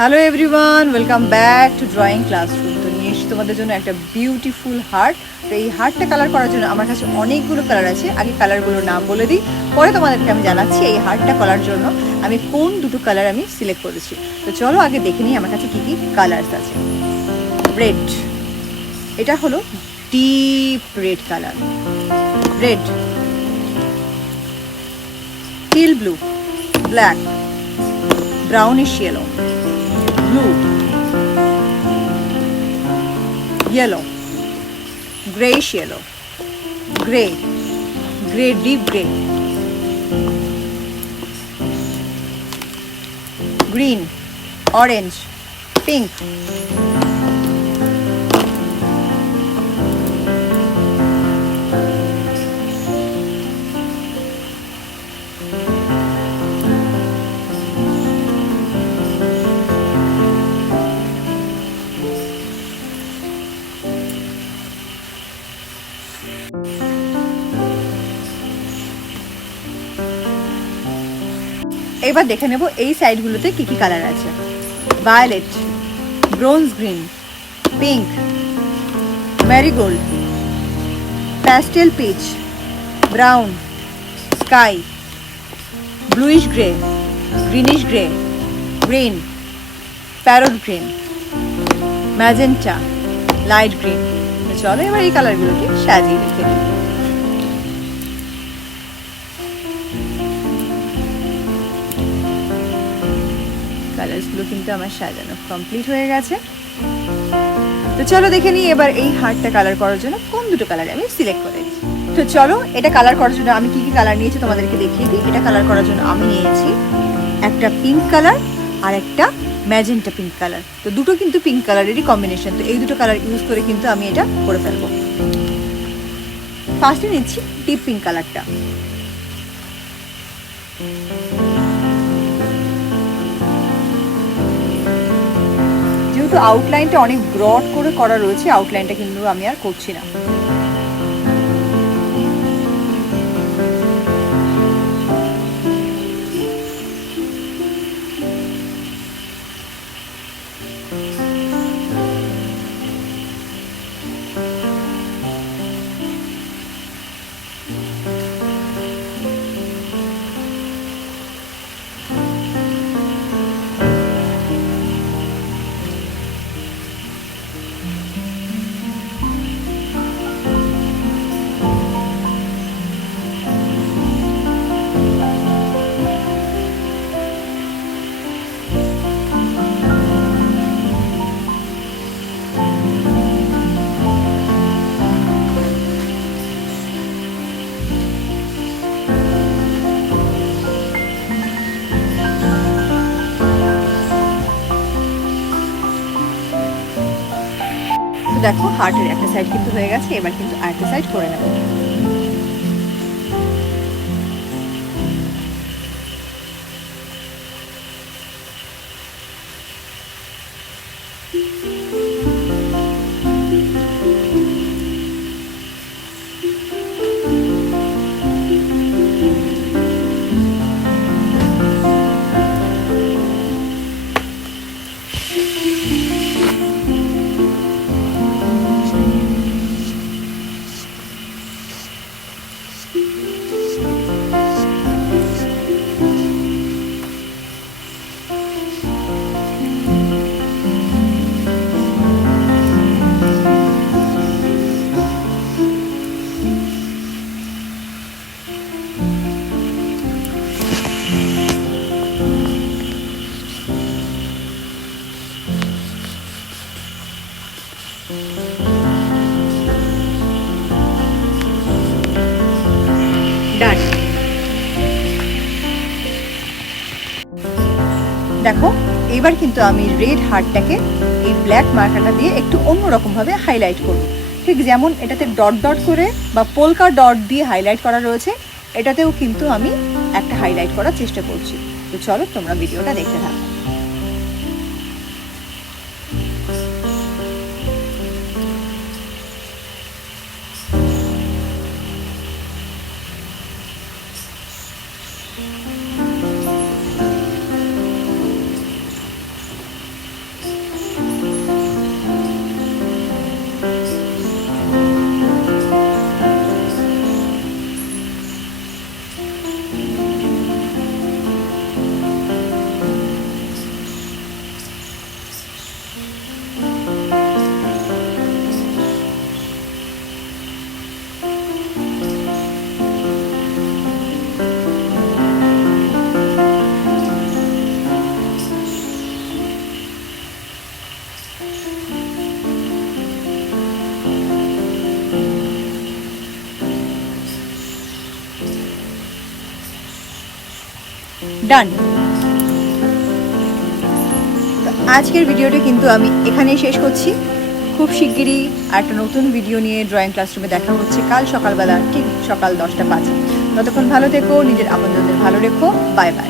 Hello everyone, welcome back to drawing classroom. তো নিয়ে এসেছি তোমাদের জন্য একটা বিউটিফুল হার্ট। তো এই হার্টটা কালার করার জন্য আমার কাছে অনেকগুলো কালার আছে। আগে কালারগুলোর নাম বলে দিই, পরে তোমাদেরকে আমি জানাচ্ছি এই হার্টটা করার জন্য আমি কোন দুটো কালার আমি সিলেক্ট করেছি। তো চলো আগে দেখে নিই আমার কাছে কী কী কালার্স আছে। রেড, এটা হলো deep red colour. Red, teal blue, black, brownish yellow, blue, yellow, grayish yellow, grey, grey, deep grey, green, orange, pink, এবার দেখে নেব এই সাইডগুলোতে কি কি কালার আছে। Violet, bronze green, pink, marigold, pastel peach, brown, sky, bluish grey, greenish grey, green, parrot green, magenta, light green. চলো এবার এই কালারগুলোকে সাজিয়ে রেখে দিই। কালারসগুলো কিন্তু আমার সাজানো কমপ্লিট হয়ে গেছে। তো চলো দেখে নিই এবার এই হার্টটা কালার করার জন্য কোন দুটো কালার আমি সিলেক্ট করে দিই। তো চলো এটা কালার করার জন্য আমি কি কি কালার নিয়েছি তোমাদেরকে দেখিয়ে দিই। এটা কালার করার জন্য আমি নিয়েছি একটা পিঙ্ক কালার আর একটা ম্যাজেন্টা পিঙ্ক কালার। তো দুটো কিন্তু পিঙ্ক কালারেরই কম্বিনেশন। তো এই দুটো কালার ইউজ করে কিন্তু আমি এটা করে ফেলবো। ফার্স্টে নিচ্ছি ডিপ পিঙ্ক কালারটা। যেহেতু আউটলাইনটা অনেক ব্রড করে করা রয়েছে, আউটলাইনটা কিন্তু আমি আর করছি না। দেখো হার্টের একটা সাইড কিন্তু হয়ে গেছে, এবার কিন্তু আরেকটা সাইড করে নেব। ডান। দেখো এবার কিন্তু আমি রেড হার্টটাকে এই ব্ল্যাক মার্কারটা দিয়ে একটু অন্যরকম ভাবে হাইলাইট করব। ঠিক যেমন এটাতে ডট ডট করে বা পোলকা ডট দিয়ে হাইলাইট করা রয়েছে, এটাতেও কিন্তু আমি একটা হাইলাইট করার চেষ্টা করছি। তো চলো তোমরা ভিডিওটা দেখতে থাকো। ডান। আজকের ভিডিওটা কিন্তু আমি এখানেই শেষ করছি। খুব শিগগিরই একটা নতুন ভিডিও নিয়ে ড্রয়িং ক্লাসরুমে দেখা হচ্ছে কাল সকালবেলা ঠিক সকাল 10টা 5। ততক্ষণ ভালো থেকো, নিজের আপনজনদের ভালো রেখো। Bye bye.